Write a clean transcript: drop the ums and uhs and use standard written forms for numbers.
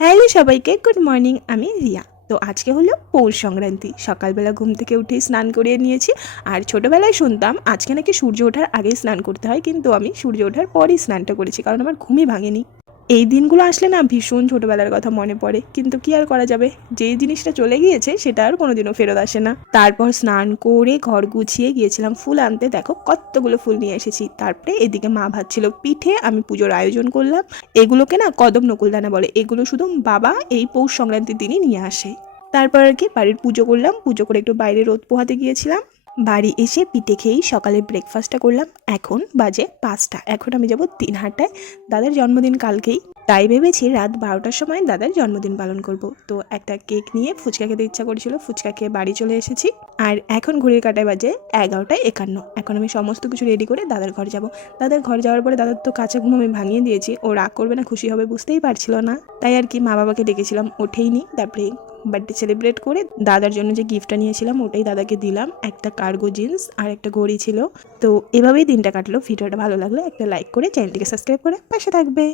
Hello সবাইকে, good morning. আমি রিয়া। তো আজকে হলো পৌষ সংক্রান্তি। সকালবেলা ঘুম থেকে উঠেই স্নান করিয়ে নিয়েছি। আর ছোটোবেলায় শুনতাম আজকে নাকি সূর্য ওঠার আগেই স্নান করতে হয়, কিন্তু আমি সূর্য ওঠার পরই স্নানটা করেছি, কারণ আমার ঘুমই ভাঙেনি। এই দিনগুলো আসলে না ভীষণ ছোটোবেলার কথা মনে পড়ে, কিন্তু কি আর করা যাবে, যেই জিনিসটা চলে গিয়েছে সেটা আর কোনোদিনও ফেরত আসে না। তারপর স্নান করে ঘর গুছিয়ে গিয়েছিলাম ফুল আনতে। দেখো কতগুলো ফুল নিয়ে এসেছি। তারপরে এদিকে মা ভাজছিল পিঠে, আমি পুজোর আয়োজন করলাম। এগুলোকে না কদম নকুলদানা বলে, এগুলো শুধু বাবা এই পৌষ সংক্রান্তির দিনই নিয়ে আসে। তারপর আর কি বাড়ির পুজো করলাম, পুজো করে একটু বাইরে রোদ পোহাতে গিয়েছিলাম। বাড়ি এসে পিঠে খেয়েই সকালে ব্রেকফাস্টটা করলাম। এখন বাজে 5টা। এখন আমি যাব দিনহাটায়, দাদার জন্মদিন কালকেই। তাই ভেবেছি রাত 12টার সময় দাদার জন্মদিন পালন করব। তো একটা কেক নিয়ে ফুচকা খেতে ইচ্ছা করেছিল, ফুচকা খেয়ে বাড়ি চলে এসেছি। আর এখন ঘড়ির কাঁটায় বাজে 11টা 51। এখন আমি সমস্ত কিছু রেডি করে দাদার ঘর যাব। দাদার ঘর যাওয়ার পরে দাদার তো কাঁচা ঘুম আমি ভাঙিয়ে দিয়েছি, ও রাগ করবে না খুশি হবে বুঝতেই পারছিল না। তাই আর কি মা বাবাকে ডেকেছিলাম, ওঠেইনি। তারপরে বার্থডে সেলিব্রেট করে দাদার জন্য যে গিফটটা নিয়েছিলাম ওটাই দাদাকে দিলাম। একটা কার্গো জিন্স আর একটা ঘড়ি ছিল। তো এভাবেই দিনটা কাটলো। ভিডিওটা ভালো লাগলে একটা লাইক করে চ্যানেলটিকে সাবস্ক্রাইব করে পাশে থাকবে।